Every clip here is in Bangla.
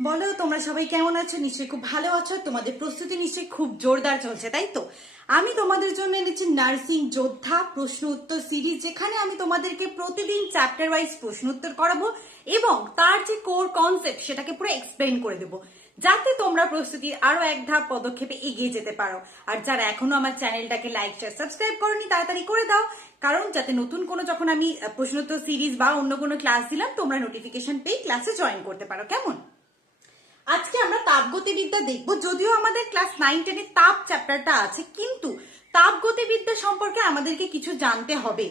বলো তোমরা সবাই কেমন আছো? নিশ্চয়ই খুব ভালো আছো। তোমাদের প্রস্তুতি নিশ্চয়ই খুব জোরদার চলছে, তাই তো? আমি তোমাদের জন্য এনেছি নার্সিং যোদ্ধা প্রশ্ন উত্তর সিরিজ, যেখানে আমি তোমাদেরকে প্রতিদিন চ্যাপ্টার ওয়াইজ প্রশ্ন উত্তর করাবো এবং তার যে কোর কনসেপ্ট সেটাকে পুরো এক্সপ্লেন করে দেবো, যাতে তোমরা প্রস্তুতির আরো এক ধাপ পদক্ষেপে এগিয়ে যেতে পারো। আর যারা এখনো আমার চ্যানেলটাকে লাইক শেয়ার সাবস্ক্রাইব করনি, তাড়াতাড়ি করে দাও, কারণ যাতে নতুন কোনো যখন আমি প্রশ্নোত্তর সিরিজ বা অন্য কোনো ক্লাস দিলাম তোমরা নোটিফিকেশন পেয়ে ক্লাসে জয়েন করতে পারো। কেমন? আজকে আমরা তাপগতিবিদ্যা দেখব। যদিও আমাদের ক্লাস 9-10 এর তাপ চ্যাপ্টারটা আছে, কিন্তু তাপগতিবিদ্যা সম্পর্কে আমাদেরকে কিছু জানতে হবে,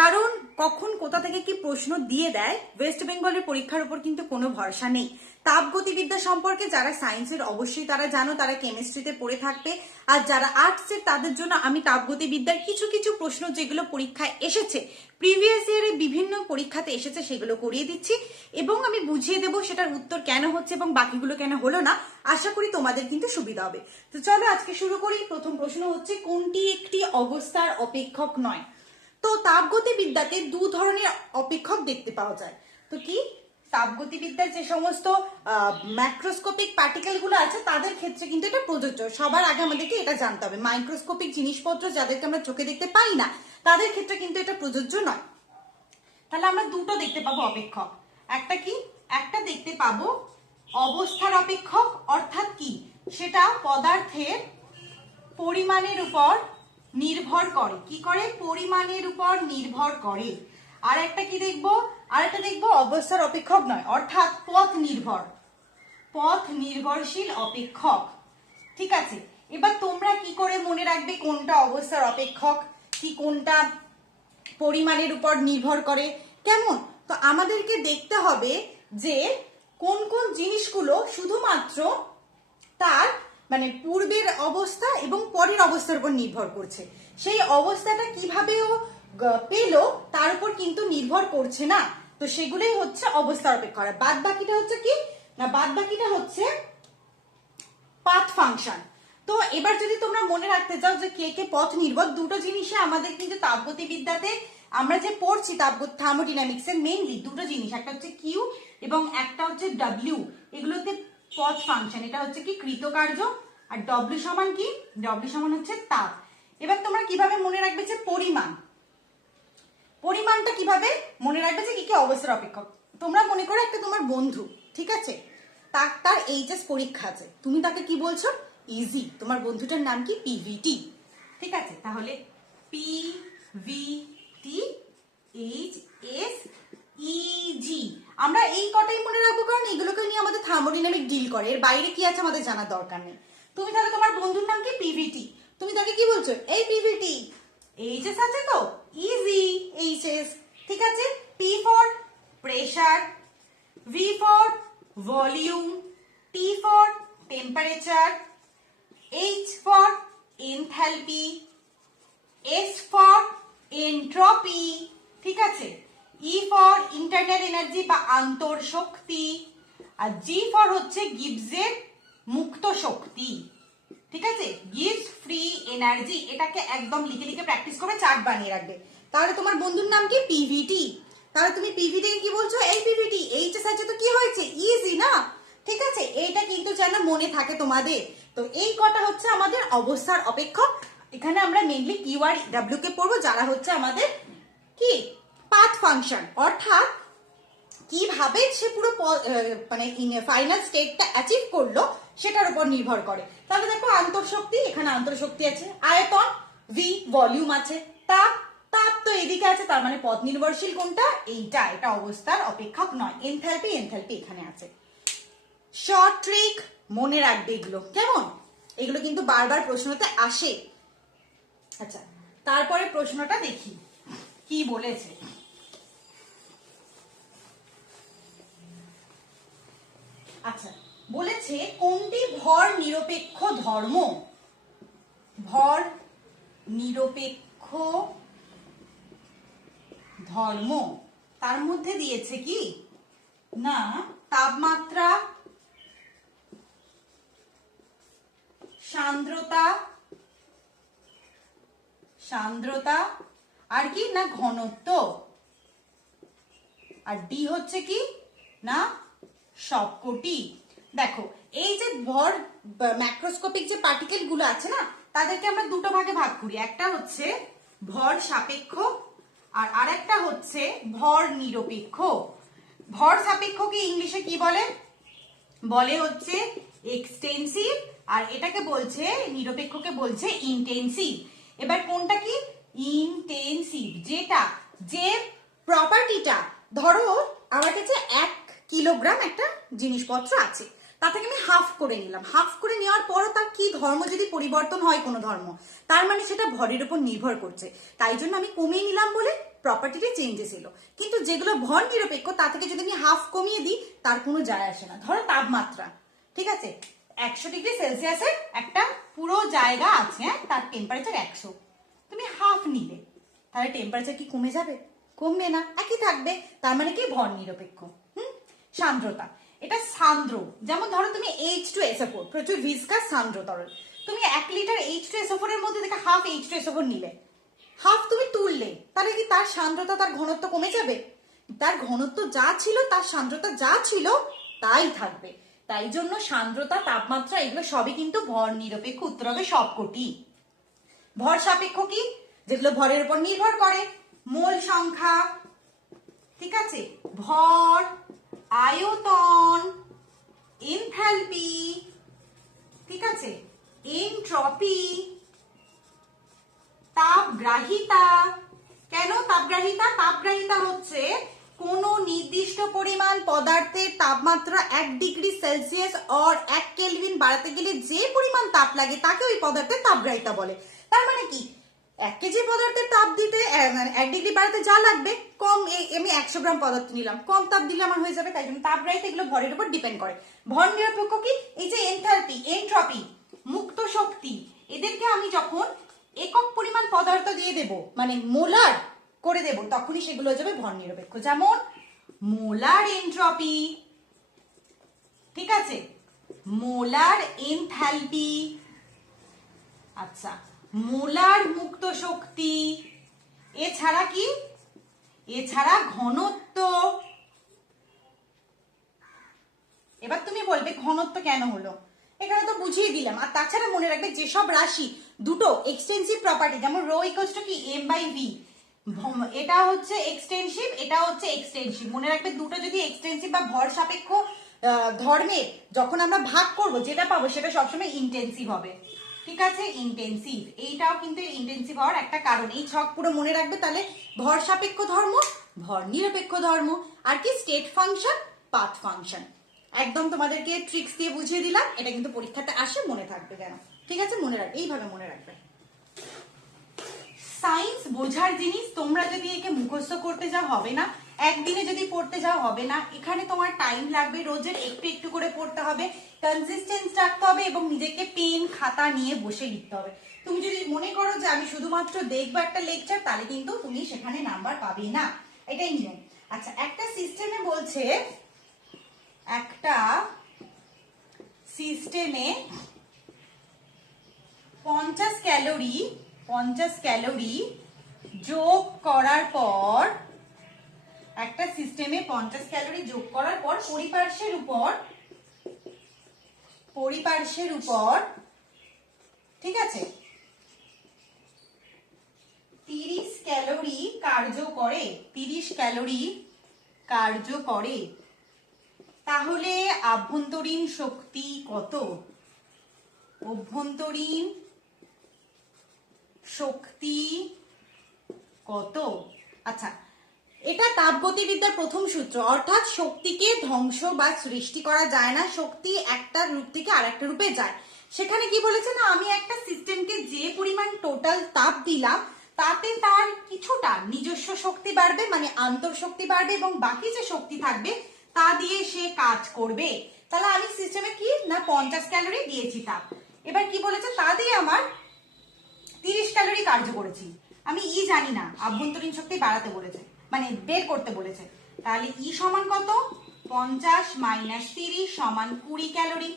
কারণ কখন কোথা থেকে কি প্রশ্ন দিয়ে দেয় ওয়েস্ট বেঙ্গলের পরীক্ষার উপর কিন্তু কোনো ভরসা নেই। তাপগতিবিদ্যা সম্পর্কে যারা সায়েন্সের অবশ্যই তারা জানো, তারা কেমিস্ট্রিতে পড়ে থাকবে। আর যারা আর্টসের তাদের জন্য আমি তাপগতিবিদ্যার কিছু কিছু প্রশ্ন যেগুলো পরীক্ষায় এসেছে, প্রিভিয়াস ইয়ারে বিভিন্ন পরীক্ষাতে এসেছে, সেগুলো করিয়ে দিচ্ছি এবং আমি বুঝিয়ে দেবো সেটার উত্তর কেন হচ্ছে এবং বাকিগুলো কেন হলো না। আশা করি তোমাদের কিন্তু সুবিধা হবে। তো চলো আজকে শুরু করি। প্রথম প্রশ্ন হচ্ছে, কোনটি একটি অবস্থার অপেক্ষক নয়? তো তাপগতিবিদ্যাতে দু ধরনের অপেক্ষক দেখতে পাওয়া যায়। তো কি? তাপগতিবিদ্যার যে সমস্ত ম্যাক্রোস্কোপিক পার্টিকেল গুলো আছে তাদের ক্ষেত্রে কিন্তু এটা প্রযোজ্য। সবার আগে আমাদেরকে এটা জানতে হবে, মাইক্রোস্কোপিক জিনিসপত্র যাদেরকে আমরা চোখে দেখতে পাই না তাদের ক্ষেত্রে কিন্তু এটা প্রযোজ্য নয়। তাহলে আমরা দুটো দেখতে পাবো অপেক্ষক। একটা কি? একটা দেখতে পাবো অবস্থার অপেক্ষক, অর্থাৎ কি সেটা পদার্থের পরিমাণের উপর নির্ভর করে। কি করে? পরিমাণের উপর নির্ভর করে। আর একটা কি দেখবো? আর একটা দেখবো অবস্থার অপেক্ষক নয়, অর্থাৎ পথ নির্ভরশীল অপেক্ষক। ঠিক আছে, এবার তোমরা কি করে মনে রাখবে কোনটা অবস্থার অপেক্ষক, কি কোনটা পরিমাণের উপর নির্ভর করে? কেমন? তো আমাদেরকে দেখতে হবে যে কোন কোন জিনিসগুলো শুধুমাত্র তার মানে পূর্বের অবস্থা এবং পরের অবস্থার উপর নির্ভর করছে। সেই অবস্থাটা কিভাবে ও পেলো তার উপর কিন্তু নির্ভর করছে না। তো সেগুলোই হচ্ছে অবস্থার অপেক্ষক। বাদ বাকিটা হচ্ছে কি না, বাদ বাকিটা হচ্ছে পাথ ফাংশন। তো এবার যদি তোমরা মনে রাখতে চাও যে কে কে পথ নির্ভর, দুটো জিনিসে আমাদের কিন্তু তাপগতিবিদ্যাতে আমরা যে পড়ছি থার্মোডাইনামিক্স এর মেইনলি দুটো জিনিস, একটা হচ্ছে কিউ এবং একটা হচ্ছে ডব্লিউ। এগুলোতে পথ ফাংশন, এটা হচ্ছে কি কৃতকার্য, আর ডব্লিউ সমান কি? ডব্লিউ সমান হচ্ছে তাপ। এবার তোমরা কিভাবে মনে রাখবে যে পরিমাণটা কিভাবে মনে রাখবে যে কি কি অবস্থার অপেক্ষক? তোমরা মনে করো একটা তোমার বন্ধু, ঠিক আছে, তার এইচএস পরীক্ষা আছে, তুমি তাকে কি বলছো? ইজি। তোমার বন্ধুটার নাম কি? পিভিটি। ঠিক আছে, তাহলে পিভিটি এইচএস ইজি। আমরা এই কটাই মনে রাখবো, কারণ এগুলোকে নিয়ে আমাদের থার্মোডাইনামিক ডিল করে, এর বাইরে কি আছে আমাদের জানার দরকার নেই। তুমি তাহলে তোমার বন্ধুর নাম কি? পিভিটি। তুমি তাকে কি বলছো? এই পিভিটি, এইচএস আছে তো, ইজি এইচএস। ঠিক আছে, P for pressure, V for volume, T for temperature, H for enthalpy, S for entropy, ঠিক আছে, ই ফর ইন্টারনাল এনার্জি বা আন্তর শক্তি, আর জি ফর হচ্ছে গিবসের মুক্ত শক্তি। ঠিক আছে, গিভস ফ্রি এনার্জি। এটাকে একদম লিখে লিখে প্র্যাকটিস করে চার্ট বানিয়ে রাখবে। তাহলে তোমার বন্ধুর নাম কি? পিভিটি। তাহলে তুমি পিভিটি কি বলছো? এই পিভিটি, এইচএস আছে তো কি হয়েছে? ইজি না? ঠিক আছে, এইটা কিন্তু যেন মনে থাকে তোমাদের। তো এই কটা হচ্ছে আমাদের অবস্থার অপেক্ষক। এখানে আমরা মেইনলি কিউ আর ডাব্লিউ কে পড়বো, যারা হচ্ছে আমাদের কি পাথ ফাংশন, অর্থাৎ কিভাবে সে পুরো মানে ফাইনাল স্টেটটা অ্যাচিভ করলো সেটার উপর নির্ভর করে। তাহলে দেখো আন্তঃশক্তি, এখানে আন্তঃশক্তি আছে, আয়তন ভি, ভলিউম আছে, তাপ তো এদিকে আছে, তার মানে পথ নির্ভরশীল কোনটা? এইটা, এটা অবস্থার অপেক্ষক নয়। এনথালপি এখানে আছে। শর্ট ট্রিক মনে রাখবে এগুলো, কেমন? এগুলো কিন্তু বারবার প্রশ্নতে আসে। আচ্ছা, তারপরে প্রশ্নটা দেখি কি বলেছে। আচ্ছা, বলেছে কোনটি ভর নিরপেক্ষ ধর্ম? ভর নিরপেক্ষ ধর্ম, তার মধ্যে দিয়েছে কি না তাপমাত্রা, সান্দ্রতা আর কি না ঘনত্ব, আর ডি হচ্ছে কি না সবকটি। দেখো এই যে ভর ম্যাক্রোস্কোপিক যে পার্টিকেল গুলো আছে না, তাদেরকে আমরা দুটো ভাগে ভাগ করি। একটা হচ্ছে ভর সাপেক্ষ আর আরেকটা হচ্ছে ভর নিরপেক্ষ। ভর সাপেক্ষকে ইংলিশে কি বলে? বলে হচ্ছে এক্সটেন্সিভ, আর এটাকে বলছে নিরপেক্ষকে বলছে ইন্টেন্সিভ। এবার কোনটা কি? ইন্টেন্সিভ, যেটা যে প্রপার্টিটা, ধরো আমার কাছে 1 কিলোগ্রাম একটা জিনিসপত্র আছে, তা থেকে আমি হাফ করে নিলাম। হাফ করে নেওয়ার পরও তার কি ধর্ম যদি পরিবর্তন হয় কোনো ধর্ম, তার মানে সেটা ভরের উপর নির্ভর করছে, তাই জন্য আমি কমিয়ে নিলাম বলে প্রপার্টিটা চেঞ্জেস এলো। কিন্তু যেগুলো ভর নিরপেক্ষ, তা থেকে যদি আমি হাফ কমিয়ে দিই তার কোনো যায় আসে না। ধরো তাপমাত্রা, ঠিক আছে, 100 ডিগ্রি সেলসিয়াসের একটা পুরো জায়গা আছে, হ্যাঁ, তার টেম্পারেচার 100, তুমি হাফ নিলে, তাহলে টেম্পারেচার কি কমে যাবে? কমবে না, একই থাকবে। তার মানে কি? ভর নিরপেক্ষ। সান্দ্রতা, এটা সান্দ্র। যেমন ধরো তুমি H2SO4, প্রচুর ভিসকাস সান্দ্র তরল, তুমি 1 লিটার H2SO4 এর মধ্যে থেকে হাফ H2SO4 নিলে, হাফ তুমি তুললে, তাহলে কি তার সান্দ্রতা, তার ঘনত্ব কমে যাবে? তার ঘনত্ব যা ছিল, তার সান্দ্রতা যা ছিল তাই থাকবে। তাই জন্য সান্দ্রতা, তাপমাত্রা এগুলো সবই কিন্তু ভর নিরপেক্ষ উত্তর হবে সবকটি। ভর সাপেক্ষ কি? যেগুলো ভরের উপর নির্ভর করে, মোল সংখ্যা, ঠিক আছে, ভর, আয়তন, এনথালপি, ঠিক আছে, এনট্রপি, তাপগ্রাহিতা। কেন তাপগ্রাহিতা? তাপগ্রাহিতা হচ্ছে কোন নির্দিষ্ট পরিমাণ পদার্থের তাপমাত্রা 1 ডিগ্রি সেলসিয়াস অর 1 কেলভিন বাড়াতে গেলে যে পরিমাণ তাপ লাগে তাকে ওই পদার্থের তাপগ্রাহিতা বলে। তার মানে কি? 1 কেজি পদার্থের তাপ দিতে, মানে 1 ডিগ্রি বাড়াতে যা লাগবে, কম, আমি 100 গ্রাম পদার্থ নিলাম, কম তাপ দিলে আমার হয়ে যাবে। তাই জন্য তাপগ্রাহিতা এগুলো ভরের উপর ডিপেন্ড করে। ভর নিরপেক্ষ কি? এই যে এনথালপি, এনট্রপি, মুক্ত শক্তি, এদেরকে আমি যখন একক পরিমাণ পদার্থ দিয়ে দেব, মানে মোলার করে দেব, তখনই সেগুলো হয়ে যাবে ভর নিরপেক্ষ। যেমন মোলার এনট্রপি, ঠিক আছে, মোলার এনথালপি, আচ্ছা, মোলার মুক্ত শক্তি, এছাড়া কি? এছাড়া ঘনত্ব। এবার তুমি বলবে ঘনত্ব কেন হলো? এখানে তো বুঝিয়ে দিলাম। আর তাছাড়া মনে রাখবে, যেসব রাশি দুটো এক্সটেন্সিভ প্রপার্টি, যেমন রো ইকুয়ালস টু কি m/v, এটা হচ্ছে এক্সটেন্সিভ, এটা হচ্ছে এক্সটেন্সিভ। মনে রাখবে দুটো যদি এক্সটেন্সিভ বা ভর সাপেক্ষ ধর্মের যখন আমরা ভাগ করব, যেটা পাবো সেটা সবসময় ইন্টেন্সিভ হবে, ঠিক আছে, ইন্টেন্সিভ। এইটাও কিন্তু ইন্টেন্সিভ হওয়ার একটা কারণ। এই ছক পুরো মনে রাখবে, তাহলে ভর সাপেক্ষ ধর্ম, ভর নিরপেক্ষ ধর্ম, আর কি স্টেট ফাংশন, পাথ ফাংশন। একদম তোমাদেরকে ট্রিক্স দিয়ে বুঝিয়ে দিলাম, এটা কিন্তু পরীক্ষাতে আসে, মনে থাকবে যেন, ঠিক আছে, মনে রাখবে, এইভাবে মনে রাখবে। সায়েন্স বোঝার জিনিস, তোমরা যদি একে মুখস্থ করতে যাও হবে না, একদিনে যদি পড়তে যাও হবে না, এখানে তোমার টাইম লাগবে, রোজের একটু একটু করে পড়তে হবে, কনসিস্টেন্স রাখতে হবে এবং নিজেকে পেন খাতা নিয়ে বসে লিখতে হবে। তুমি যদি মনে করো যে আমি শুধুমাত্র দেখবো একটা লেকচার, তাহলে কিন্তু তুমি সেখানে নাম্বার পাবে না, এটাই নিয়ম। আচ্ছা, একটা সিস্টেমে বলছে, একটা সিস্টেমে 50 ক্যালোরি যোগ করার পর, একটা সিস্টেমে 50 ক্যালোরি যোগ করার পর পরিপার্শ্বের উপর, ঠিক আছে, 30 ক্যালোরি কার্য করে, তাহলে আভ্যন্তরীণ শক্তি কত? অভ্যন্তরীণ শক্তি কত? আচ্ছা, এটা তাপগতিবিদ্যার প্রথম সূত্র, অর্থাৎ শক্তিকে ধ্বংস বা সৃষ্টি করা যায় না, শক্তি একটা রূপ থেকে আরেকটা রূপে যায়। সেখানে কি বলেছে না, আমি একটা সিস্টেমকে যে পরিমাণ টোটাল তাপ দিলাম, তাতে তার কিছুটা নিজস্ব শক্তি বাড়বে, মানে আন্তঃশক্তি বাড়বে, এবং বাকি যে শক্তি থাকবে তা দিয়ে সে কাজ করবে। তাহলে আমি সিস্টেমে কি না 50 ক্যালোরি দিয়েছি তাপ, এবার কি বলেছে, তা দিয়ে আমার 30 ক্যালোরি কার্য করেছি। আমি জানি না, আভ্যন্তরীণ শক্তি বাড়াতে বলেছে, মানে বের করতে বলেছে। তাহলে সমান কত? 50 মাইনাস 30 সমান 20 ক্যালোরি।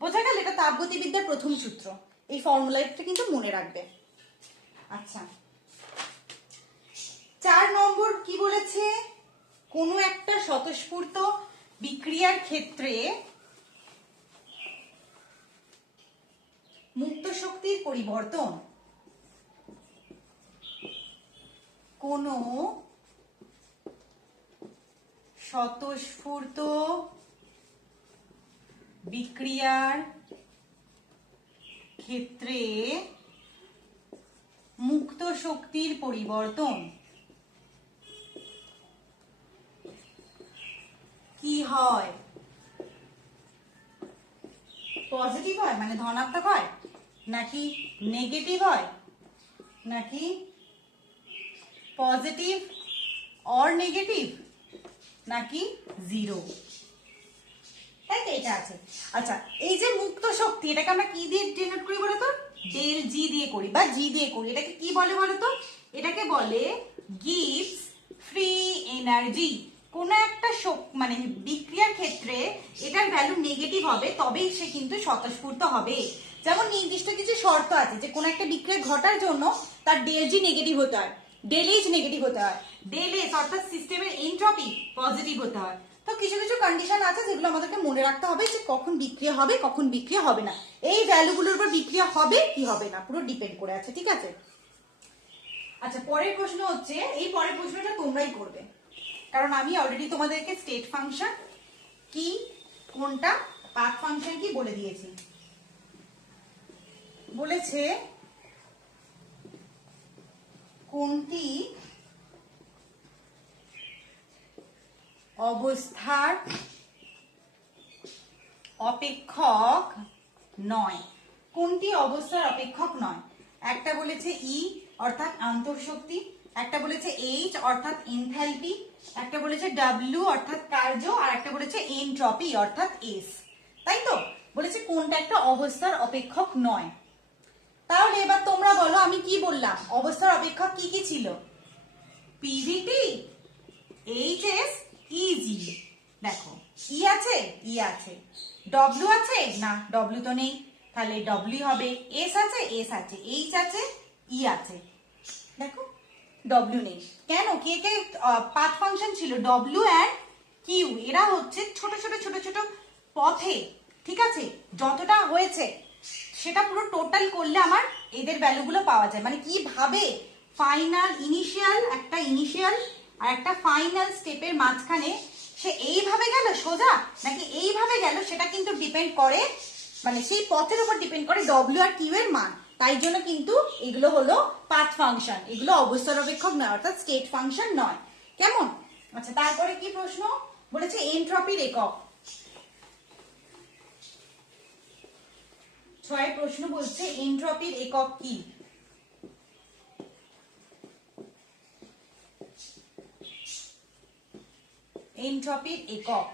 বোঝা গেল? এটা তাপগতিবিদ্যার প্রথম সূত্র, এই ফর্মুলাটা কিন্তু মনে রাখবে। আচ্ছা, 4 নম্বর কি বলেছে, কোনো একটা স্বতঃস্ফূর্ত বিক্রিয়ার ক্ষেত্রে মুক্ত শক্তির পরিবর্তন কোনো স্বতঃস্ফূর্ত বিক্রিয়ার ক্ষেত্রে মুক্ত শক্তির পরিবর্তন কি হয়? পজিটিভ হয় মানে ধনাত্মক হয়, নাকি নেগেটিভ হয়, নাকি পজিটিভ অর নেগেটিভ, নাকি জিরো? তাই তো এটা আছে। আচ্ছা, এই যে মুক্ত শক্তি এটাকে আমরা কি দিয়ে ডিনোট করি বলতো? ডেল জি দিয়ে করি বা জি দিয়ে করি। এটাকে কি বলে বলতো? এটাকে বলে গিভস ফ্রি এনার্জি। কোন একটা মানে বিক্রিয়ার ক্ষেত্রে এটার ভ্যালু নেগেটিভ হবে তবেই সে কিন্তু স্বতঃস্ফূর্ত হবে। যেমন নির্দিষ্ট কিছু শর্ত আছে যে কোন একটা বিক্রিয়া ঘটার জন্য তার ডেল জি নেগেটিভ হতে হয়, ডেল এইচ নেগেটিভ হতে হয়, ডেল এস অর্থাৎ সিস্টেমের এনট্রপি পজিটিভ হতে হয়। তো কিছু কিছু কন্ডিশন আছে যেগুলো আমাদেরকে মনে রাখতে হবে যে কখন বিক্রিয়া হবে কখন বিক্রিয়া হবে না। এই ভ্যালুগুলোর উপর বিক্রিয়া হবে কি হবে না পুরো ডিপেন্ড করে আছে, ঠিক আছে? আচ্ছা, পরের প্রশ্ন হচ্ছে, এই পরের প্রশ্নটা তোমরাই করবে কারণ আমি অলরেডি তোমাদেরকে স্টেট ফাংশন কি কোনটা, পাথ ফাংশন কি বলে দিয়েছি। বলেছে কোনটি অবস্থার অপেক্ষক নয়। কোনটি অবস্থার অপেক্ষক নয়? একটা বলেছে ই অর্থাৎ আন্তঃশক্তি, একটা বলেছে এইচ অর্থাৎ এনথালপি, একটা বলেছে ডাব্লিউ অর্থাৎ কার্য, আর একটা বলেছে এনট্রপি অর্থাৎ এস। তাই তো বলেছে কোনটা একটা অবস্থার অপেক্ষক নয়। তাহলে এবার তোমরা বলো আমি কি বললাম, অবস্থার অপেক্ষক কি কি ছিল? PVT, HS, easy. দেখো ই আছে, ই আছে, ডব্লিউ আছে না, ডব্লিউ তো নেই, তাহলে ডব্লিউ হবে, এস আছে, এস আছে, এইচ আছে, ই আছে। দেখো ডব্লিউ নেই কেন? কে কে পাথ ফাংশন ছিল? ডব্লিউ এন্ড কিউ, এরা হচ্ছে ছোট ছোট ছোট ছোট পথে, ঠিক আছে? যতটা হয়েছে সেটা পুরো টোটাল করলে আমার এদের ভ্যালুগুলো পাওয়া যায়। মানে কিভাবে ফাইনাল ইনিশিয়াল, একটা ইনিশিয়াল আর একটা ফাইনাল স্টেপের মাঝখানে সে এইভাবে গেল সোজা নাকি এইভাবে গেল সেটা কিন্তু ডিপেন্ড করে, মানে সেই পথের উপর ডিপেন্ড করে ডব্লিউ আর কিউ এর মান। তাই জন্য কিন্তু এগুলো হলো পাথ ফাংশন, এগুলো অবস্থার অপেক্ষক নয় অর্থাৎ স্টেট ফাংশন নয়। কেমন? আচ্ছা, তারপরে কি প্রশ্ন বলেছে? এনট্রপির একক। ছয় প্রশ্ন বলছে এনট্রপির একক কি? এনট্রপির একক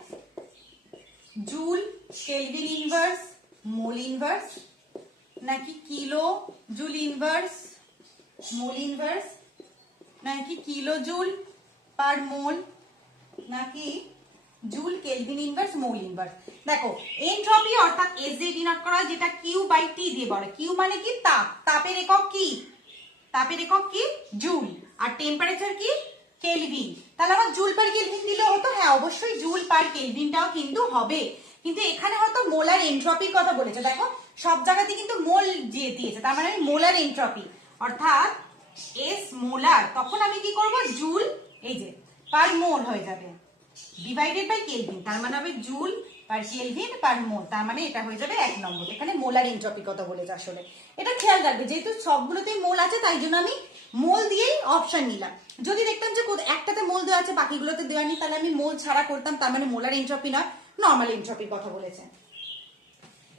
joule, kelvin inverse, mole inverse, নাকি kilo joule inverse mole inverse, নাকি কিলো জুল পার মোল, নাকি joule kelvin inverse mole inverse? দেখো এনট্রপি অর্থাৎ এস দিয়ে ডিনোট করা হয়, যেটা কিউ বাই টি দিয়ে বলে। কিউ মানে কি? তাপ। তাপের একক কি? তাপের একক কি? জুল। আর টেম্পারেচার কি? কেলভিন। তাহলে আমার জুল পার কেলভিন দিলে হতো? হ্যাঁ অবশ্যই জুল পার কেলভিনটাও কিন্তু হবে, কিন্তু এখানে হয়তো মোলার এনট্রপির কথা বলেছে। দেখো সব জায়গাতে কিন্তু মোল দিয়ে দিয়েছে, তার মানে মোলার এনট্রপি অর্থাৎ এস মোলার। তখন আমি কি করব? জুল এই যে পার মোল হয়ে যাবে ডিভাইডেড বাই কেলভিন, তার মানে হবে জুল পার কেলভিন পার মোল, তার মানে এটা হয়ে যাবে 1 নম্বর। এখানে মোলার এনট্রপির কথা বলেছে। আসলে এটা খেয়াল রাখবে, যেহেতু সবগুলোতেই মোল আছে তাই জন্য আমি মোল দিয়েই অপশন নিলাম। যদি দেখতাম যে একটাতে মোল দেওয়া আছে বাকিগুলোতে দেওয়া নেই তাহলে আমি মোল ছাড়া করতাম, তার মানে মোলার এনট্রপি নয়, নরমাল এনট্রপির কথা বলেছে।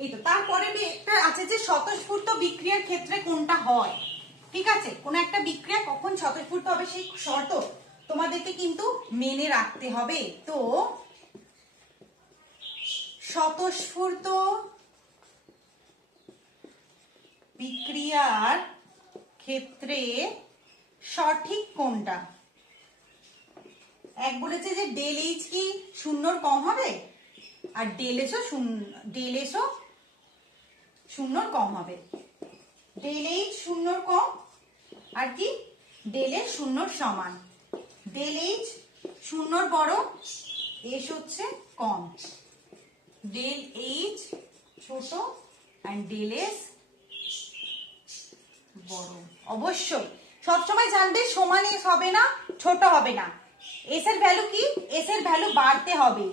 এই তো তারপরে একটা আছে যে স্বতঃস্ফূর্ত বিক্রিয়ার ক্ষেত্রে কোনটা হয়, ঠিক আছে? কোন একটা বিক্রিয়া কখন স্বতঃস্ফূর্ত হবে সেই শর্ত তোমাদেরকে কিন্তু মেনে রাখতে হবে। তো স্বতঃস্ফূর্ত বিক্রিয়ার ক্ষেত্রে সঠিক কোনটা? এক বলেছে যে ডেল এইচ কি শূন্যর কম হবে, আর ডেল এসও শূন্যর কম হবে। ডেল এইচ শূন্যর কম আর কি ডেল এস শূন্যর সমান। ডেল এইচ শূন্যর বড়, এস হচ্ছে কম। ডেল এইচ ছোট আর ডেল এস বড়। অবশ্যই সবসময় জানবে সমান এস হবে না, ছোট হবে না। এস এর ভ্যালু কি? এস এর ভ্যালু বাড়তে হবে।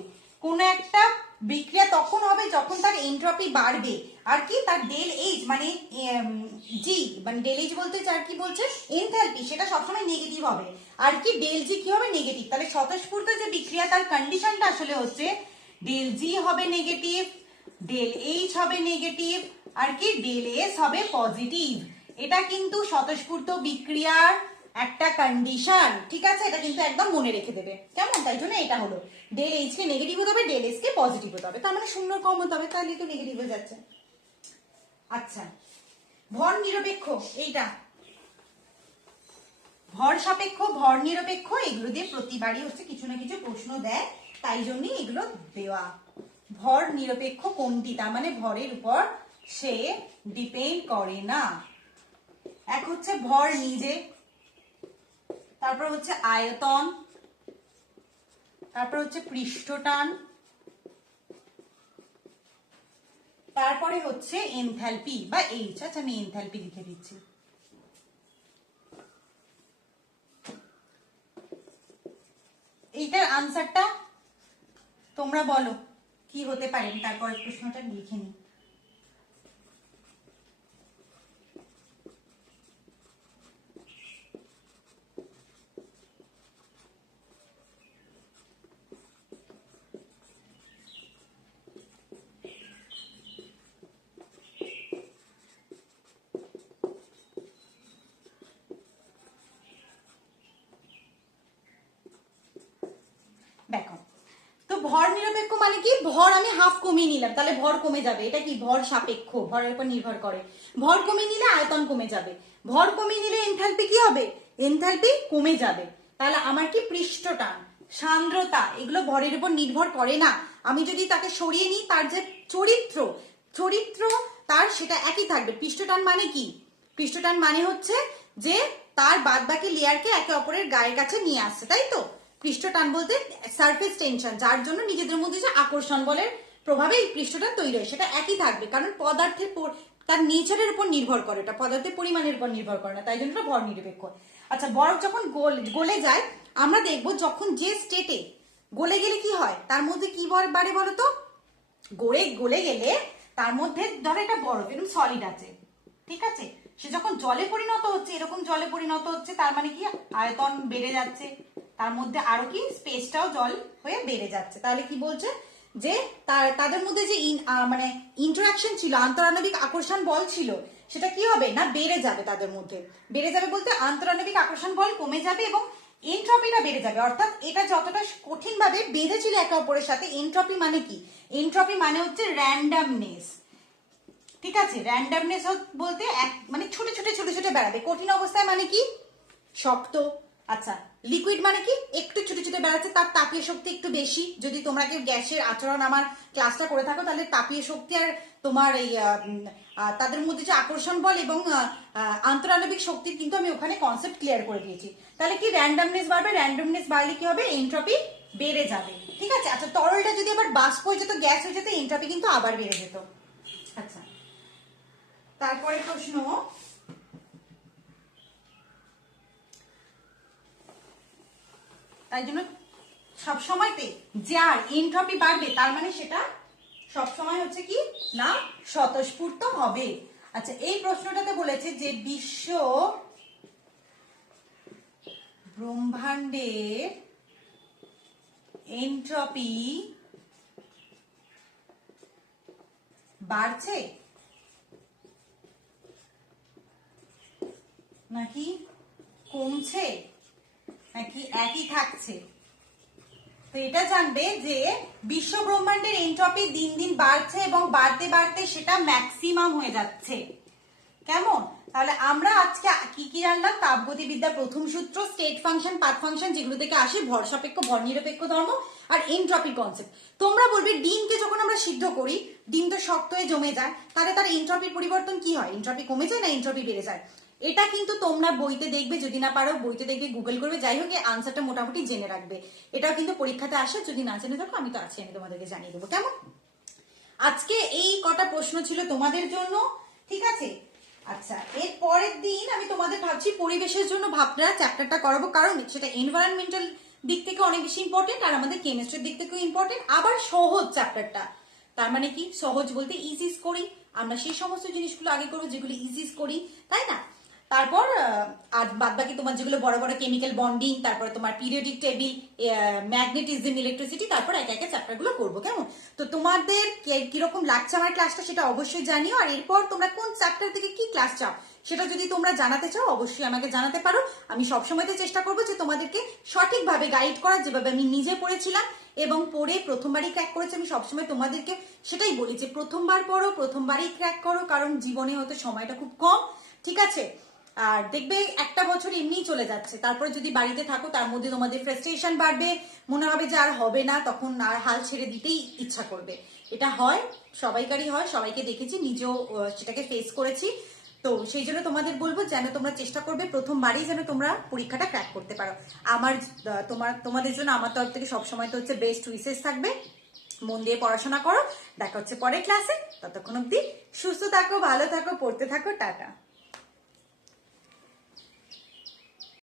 কোন একটা বিক্রিয়া তখন হবে যখন তার এনট্রপি বাড়বে। আর কি তার ডেল এইচ মানে জি মানে ডেল এইচ বলতে চার কি বলছে এনথালপি, সেটা সবসময় নেগেটিভ হবে। আর কি ডেল জি কি হবে? নেগেটিভ। তাহলে স্বতঃস্ফূর্ত যে বিক্রিয়া তার কন্ডিশনটা আসলে হচ্ছে ডেল জি হবে নেগেটিভ, ডেল এইচ হবে নেগেটিভ, আর কি ডেল এস হবে পজিটিভ। এটা কিন্তু স্বতঃস্ফূর্ত বিক্রিয়ার একটা কন্ডিশন, ঠিক আছে? এটা কিন্তু একদম মনে রেখে দেবে, কেমন? তাই জন্য এটা হলো ডেল এইচ কে নেগেটিভ হতে হবে, ডেল এস কে পজিটিভ হতে হবে, তার মানে শূন্য কম হতে হবে, তাহলে তো নেগেটিভ হয়ে যাচ্ছে। আচ্ছা, ভর নিরপেক্ষ, এইটা ভর সাপেক্ষ, ভর নিরপেক্ষ, এগুলো দিয়ে প্রতিবারই হচ্ছে কিছু না কিছু প্রশ্ন দেয়, তাই জন্যই এগুলো দেওয়া। ভর নিরপেক্ষ কোনটি? তার মানে ভরের উপর সে ডিপেন্ড করে না। এক হচ্ছে ভর নিজে, তারপর হচ্ছে আয়তন, তারপর হচ্ছে পৃষ্ঠটান, তারপরে হচ্ছে এনথালপি বা এইচ। আচ্ছা আমি এনথালপি লিখে দিচ্ছি। এইটার আনসারটা তোমরা বলো কি হতে পারে, তারপরে প্রশ্নটা লিখে নিই। দেখো তো ভর নিরপেক্ষ মানে কি? ভর আমি হাফ কমিয়ে নিলাম, তাহলে ভর কমে যাবে। এটা কি? ভর সাপেক্ষ, ভরের উপর নির্ভর করে। ভর কমিয়ে নিলে আয়তন কমে যাবে, ভর কমিয়ে নিলে এনথালপি কি হবে? এনথালপি কমে যাবে। তাহলে আমার কি পৃষ্ঠটান, সান্দ্রতা, এগুলো ভরের উপর নির্ভর করে না। আমি যদি তাকে সরিয়ে নিই, তার যে চরিত্র চরিত্র তার সেটা একই থাকবে। পৃষ্ঠটান মানে কি? পৃষ্ঠটান মানে হচ্ছে যে তার বাদ বাকি লেয়ারকে একে অপরের গায়ের কাছে নিয়ে আসছে, তাই তো? পৃষ্ঠটান বলতে সারফেস টেনশন, যার জন্য নিজেদের মধ্যে যে আকর্ষণ বলের প্রভাবে এই পৃষ্ঠটান তৈরি হয়, সেটা একই থাকবে, কারণ পদার্থের তার নেচারের উপর নির্ভর করে, এটা পদার্থের পরিমাণের উপর নির্ভর করে না, তাই জন্য ভর নিরপেক্ষ। আচ্ছা, বরফ যখন গলে যায়, আমরা দেখবো যখন যে স্টেটে গলে গেলে কি হয়, তার মধ্যে কি বাড়ে বলো তো? গলে গেলে তার মধ্যে ধরো এটা বরফ এরকম সলিড আছে, ঠিক আছে? সে যখন জলে পরিণত হচ্ছে, এরকম জলে পরিণত হচ্ছে, তার মানে কি আয়তন বেড়ে যাচ্ছে, তার মধ্যে আরো কি স্পেসটাও জল হয়ে বেড়ে যাচ্ছে। তাহলে কি বলছে যে তাদের মধ্যে যে মানে ইন্টারাকশন ছিল, আন্তরাণবিক আকর্ষণ বল ছিল, সেটা কি হবে না বেড়ে যাবে। তাদের মধ্যে বেড়ে যাবে বলতে আন্তরাণবিক আকর্ষণ বল কমে যাবে এবং এনট্রপিটা বেড়ে যাবে। অর্থাৎ এটা যতটা কঠিন ভাবে বেঁধেছিল একে অপরের সাথে, এনট্রপি মানে কি? এনট্রপি মানে হচ্ছে র্যান্ডমনেস, ঠিক আছে? র্যান্ডমনেস বলতে মানে ছোট ছোট ছোট ছোট বেড়াবে। কঠিন অবস্থায় মানে কি? শক্ত। আচ্ছা, লিকুইড মানে কি? একটু ছোট ছোট বেড়াচ্ছে, তার তাপীয় শক্তি একটু বেশি। যদি তোমরা কেউ গ্যাসের আচরণ আমার ক্লাসটা করে থাকো, তাহলে তাপীয় শক্তি আর তোমার এই তাদের মধ্যে যে আকর্ষণ বল এবং আন্তরাণবিক শক্তির কিন্তু আমি ওখানে কনসেপ্ট ক্লিয়ার করে দিয়েছি। তাহলে কি র্যান্ডমনেস বাড়বে, র্যান্ডমনেস বাড়লে কি হবে? এনট্রপি বেড়ে যাবে, ঠিক আছে? আচ্ছা, তরলটা যদি আবার বাষ্প হয়ে যেত, গ্যাস হয়ে যেত, এনট্রপি কিন্তু আবার বেড়ে যেত। আচ্ছা, তারপরে প্রশ্ন, তাই জন্য সবসময়তে যার এনট্রপি বাড়বে তার মানে সেটা সবসময় হচ্ছে কি না স্বতঃস্ফূর্ত হবে। আচ্ছা, এই প্রশ্নটাতে বলেছে যে বিশ্ব ব্রহ্মাণ্ডের এনট্রপি বাড়ছে নাকি কমছে নাকি একই থাকছে? তো এটা জানবে যে বিশ্ব ব্রহ্মাণ্ডের এনট্রপি দিন দিন বাড়ছে এবং বাড়তে বাড়তে সেটা ম্যাক্সিমাম হয়ে যাচ্ছে। কেমন? তাহলে আমরা আজকে কি কি জানলাম? তাপগতিবিদ্যার প্রথম সূত্র, স্টেট ফাংশন, পাথ ফাংশন, যেগুলো থেকে আসে, ভর সাপেক্ষ, ভর নিরপেক্ষ ধর্ম, আর এনট্রপি কনসেপ্ট। তোমরা বলবে ডিমকে যখন আমরা সিদ্ধ করি, ডিম তো শক্ত হয়ে জমে যায়, তাহলে তার এনট্রপির পরিবর্তন কি হয়? এনট্রপি কমে যায় না এনট্রপি বেড়ে যায়? এটা কিন্তু তোমরা বইতে দেখবে, যদি না পারো বইতে দেখবে, গুগল করবে, যাই হোক এই আনসারটা মোটামুটি জেনে রাখবে। এটাও কিন্তু পরীক্ষাতে আসে, যদি না জেনে থাকো আমি তো আছি, আমি তোমাদেরকে জানিয়ে দেবো। কেমন? আজকে এই কটা প্রশ্ন ছিল তোমাদের জন্য, ঠিক আছে? আচ্ছা, এর পরের দিন আমি তোমাদের ভাবছি পরিবেশের জন্য ভাবনা চ্যাপ্টারটা করাবো, কারণ সেটা এনভায়রনমেন্টাল দিক থেকে অনেক বেশি ইম্পর্টেন্ট আর আমাদের কেমিস্ট্রির দিক থেকেও ইম্পর্টেন্ট, আবার সহজ চ্যাপ্টারটা। তার মানে কি সহজ বলতে ইজিস করি, আমরা সেই সমস্ত জিনিসগুলো আগে করবো যেগুলো ইজিস করি, তাই না? তারপর আর বাদ বাকি তোমার যেগুলো বড় বড় কেমিক্যাল বন্ডিং, তারপরে তোমার পিরিয়ডিক টেবিল, ম্যাগনেটিজম, ইলেকট্রিসিটি, তারপর একে একে চ্যাপ্টার গুলো করবো, কেমন? তো তোমাদের কিরকম লাগছে আমার ক্লাসটা সেটা অবশ্যই জানিও, আর এরপর তোমরা কোন চ্যাপ্টার থেকে কি ক্লাস চাও সেটা যদি তোমরা জানাতে চাও অবশ্যই আমাকে জানাতে পারো। আমি সবসময় তো চেষ্টা করবো যে তোমাদেরকে সঠিকভাবে গাইড করার, যেভাবে আমি নিজে পড়েছিলাম এবং পড়ে প্রথমবারই ক্র্যাক করেছি। আমি সবসময় তোমাদেরকে সেটাই বলি যে প্রথমবার পড়ো, প্রথমবারই ক্র্যাক করো, কারণ জীবনে হয়তো সময়টা খুব কম, ঠিক আছে? আর দেখবে একটা বছর এমনিই চলে যাচ্ছে, তারপরে যদি বাড়িতে থাকো তার মধ্যে তোমাদের ফ্রাস্ট্রেশন বাড়বে, মনে হবে যে আর হবে না, তখন আর হাল ছেড়ে দিতেই ইচ্ছা করবে। এটা হয়, সবাইকারই হয়, সবাইকে দেখেছি, নিজেও সেটাকে ফেস করেছি। তো সেই জন্য তোমাদের বলবো যেন তোমরা চেষ্টা করবে প্রথমবারই যেন তোমরা পরীক্ষাটা ক্র্যাক করতে পারো। আমার তোমাদের জন্য আমার তরফ থেকে সবসময় তো হচ্ছে বেস্ট উইসেস থাকবে। মন দিয়ে পড়াশোনা করো, দেখা হচ্ছে পরের ক্লাসে, ততক্ষণ অব্দি সুস্থ থাকো, ভালো থাকো, পড়তে থাকো, টাটা।